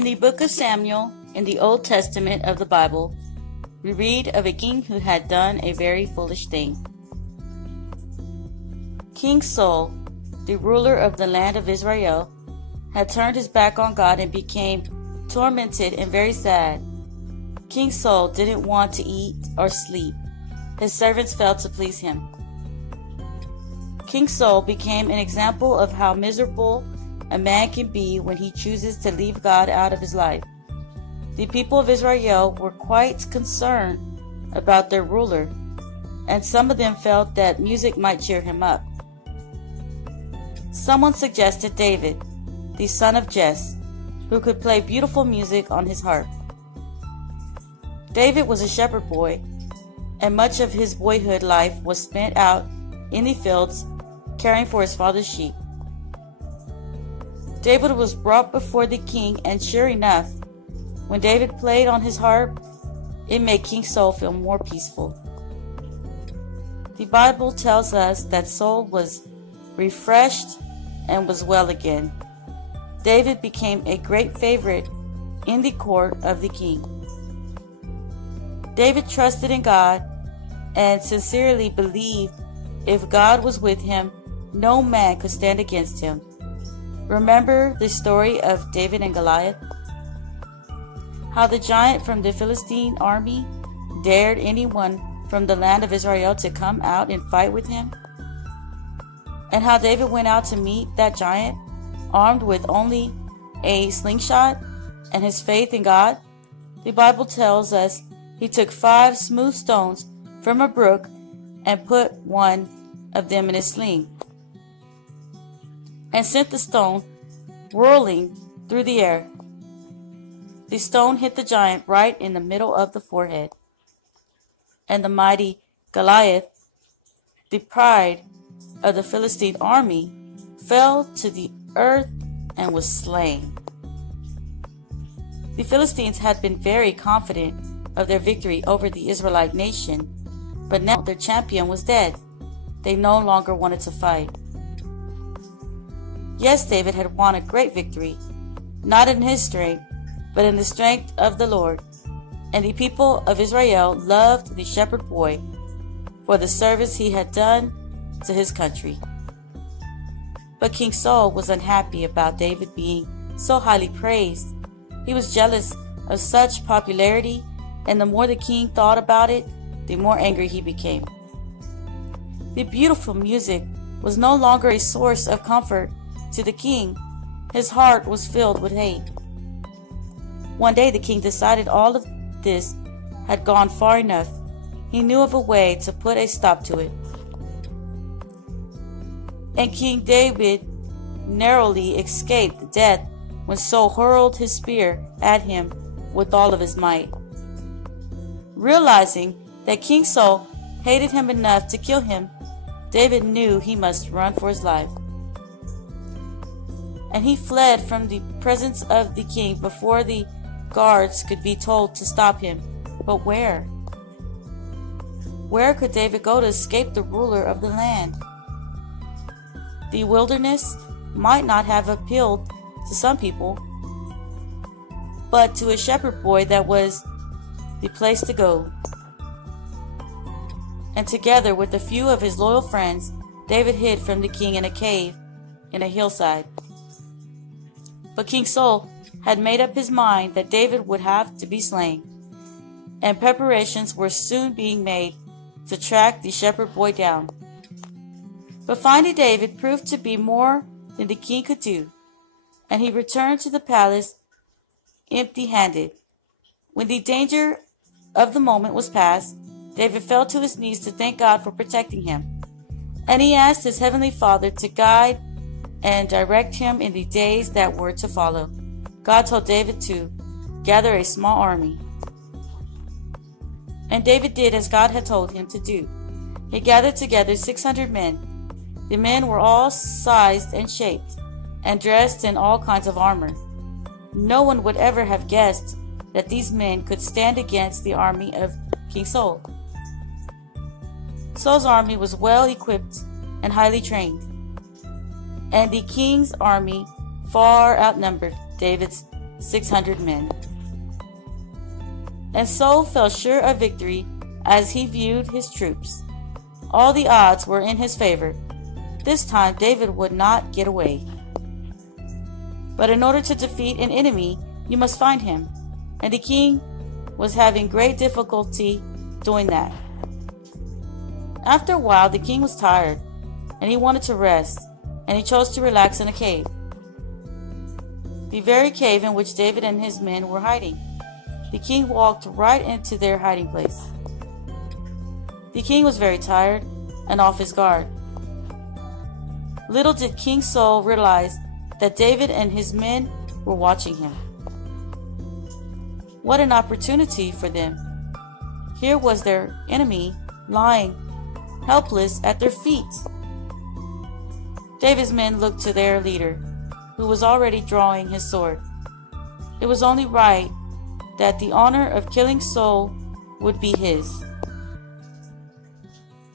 In the book of Samuel, in the Old Testament of the Bible, we read of a king who had done a very foolish thing. King Saul, the ruler of the land of Israel, had turned his back on God and became tormented and very sad. King Saul didn't want to eat or sleep. His servants failed to please him. King Saul became an example of how miserable a man can be when he chooses to leave God out of his life. The people of Israel were quite concerned about their ruler, and some of them felt that music might cheer him up. Someone suggested David, the son of Jesse, who could play beautiful music on his harp. David was a shepherd boy, and much of his boyhood life was spent out in the fields caring for his father's sheep. David was brought before the king, and sure enough, when David played on his harp, it made King Saul feel more peaceful. The Bible tells us that Saul was refreshed and was well again. David became a great favorite in the court of the king. David trusted in God and sincerely believed if God was with him, no man could stand against him. Remember the story of David and Goliath? How the giant from the Philistine army dared anyone from the land of Israel to come out and fight with him? And how David went out to meet that giant, armed with only a slingshot and his faith in God? The Bible tells us he took 5 smooth stones from a brook and put one of them in his sling, and sent the stone whirling through the air. The stone hit the giant right in the middle of the forehead, and the mighty Goliath, the pride of the Philistine army, fell to the earth and was slain. The Philistines had been very confident of their victory over the Israelite nation, but now their champion was dead. They no longer wanted to fight. Yes, David had won a great victory, not in his strength, but in the strength of the Lord. And the people of Israel loved the shepherd boy for the service he had done to his country. But King Saul was unhappy about David being so highly praised. He was jealous of such popularity, and the more the king thought about it, the more angry he became. The beautiful music was no longer a source of comfort to the king. His heart was filled with hate. One day the king decided all of this had gone far enough. He knew of a way to put a stop to it. And King David narrowly escaped death when Saul hurled his spear at him with all of his might. Realizing that King Saul hated him enough to kill him, David knew he must run for his life. And he fled from the presence of the king before the guards could be told to stop him. But where? Where could David go to escape the ruler of the land? The wilderness might not have appealed to some people, but to a shepherd boy that was the place to go. And together with a few of his loyal friends, David hid from the king in a cave in a hillside. But King Saul had made up his mind that David would have to be slain, and preparations were soon being made to track the shepherd boy down. But finding David proved to be more than the king could do, and he returned to the palace empty-handed. When the danger of the moment was past, David fell to his knees to thank God for protecting him, and he asked his heavenly Father to guide and direct him in the days that were to follow. God told David to gather a small army, and David did as God had told him to do. He gathered together 600 men. The men were all sized and shaped, and dressed in all kinds of armor. No one would ever have guessed that these men could stand against the army of King Saul. Saul's army was well equipped and highly trained, and the king's army far outnumbered David's 600 men. And Saul felt sure of victory as he viewed his troops. All the odds were in his favor. This time David would not get away. But in order to defeat an enemy, you must find him, and the king was having great difficulty doing that. After a while, the king was tired, and he wanted to rest, and he chose to relax in a cave. The very cave in which David and his men were hiding. The king walked right into their hiding place. The king was very tired and off his guard. Little did King Saul realize that David and his men were watching him. What an opportunity for them! Here was their enemy lying helpless at their feet. David's men looked to their leader, who was already drawing his sword. It was only right that the honor of killing Saul would be his.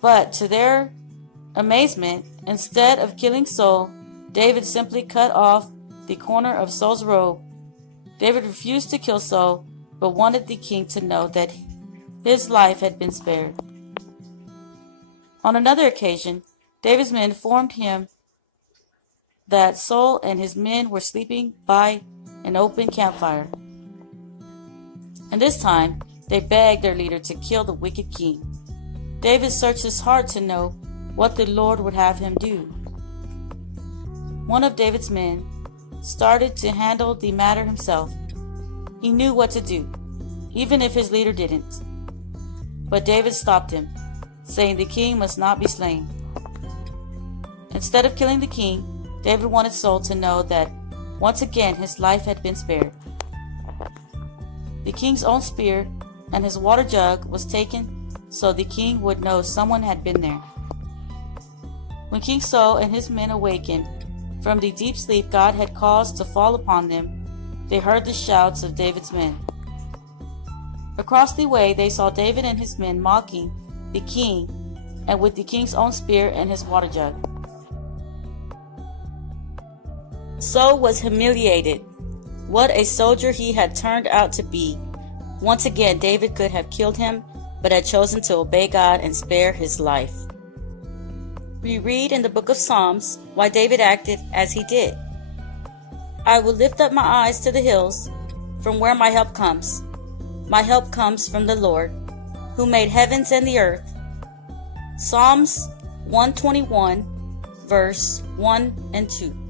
But to their amazement, instead of killing Saul, David simply cut off the corner of Saul's robe. David refused to kill Saul, but wanted the king to know that his life had been spared. On another occasion, David's men informed him that Saul and his men were sleeping by an open campfire. And this time, they begged their leader to kill the wicked king. David searched his heart to know what the Lord would have him do. One of David's men started to handle the matter himself. He knew what to do, even if his leader didn't. But David stopped him, saying the king must not be slain. Instead of killing the king, David wanted Saul to know that once again his life had been spared. The king's own spear and his water jug was taken so the king would know someone had been there. When King Saul and his men awakened from the deep sleep God had caused to fall upon them, they heard the shouts of David's men. Across the way they saw David and his men mocking the king, and with the king's own spear and his water jug. Saul was humiliated. What a soldier he had turned out to be. Once again, David could have killed him, but had chosen to obey God and spare his life. We read in the book of Psalms why David acted as he did. I will lift up my eyes to the hills, from where my help comes. My help comes from the Lord, who made heavens and the earth. Psalms 121, verse 1 and 2.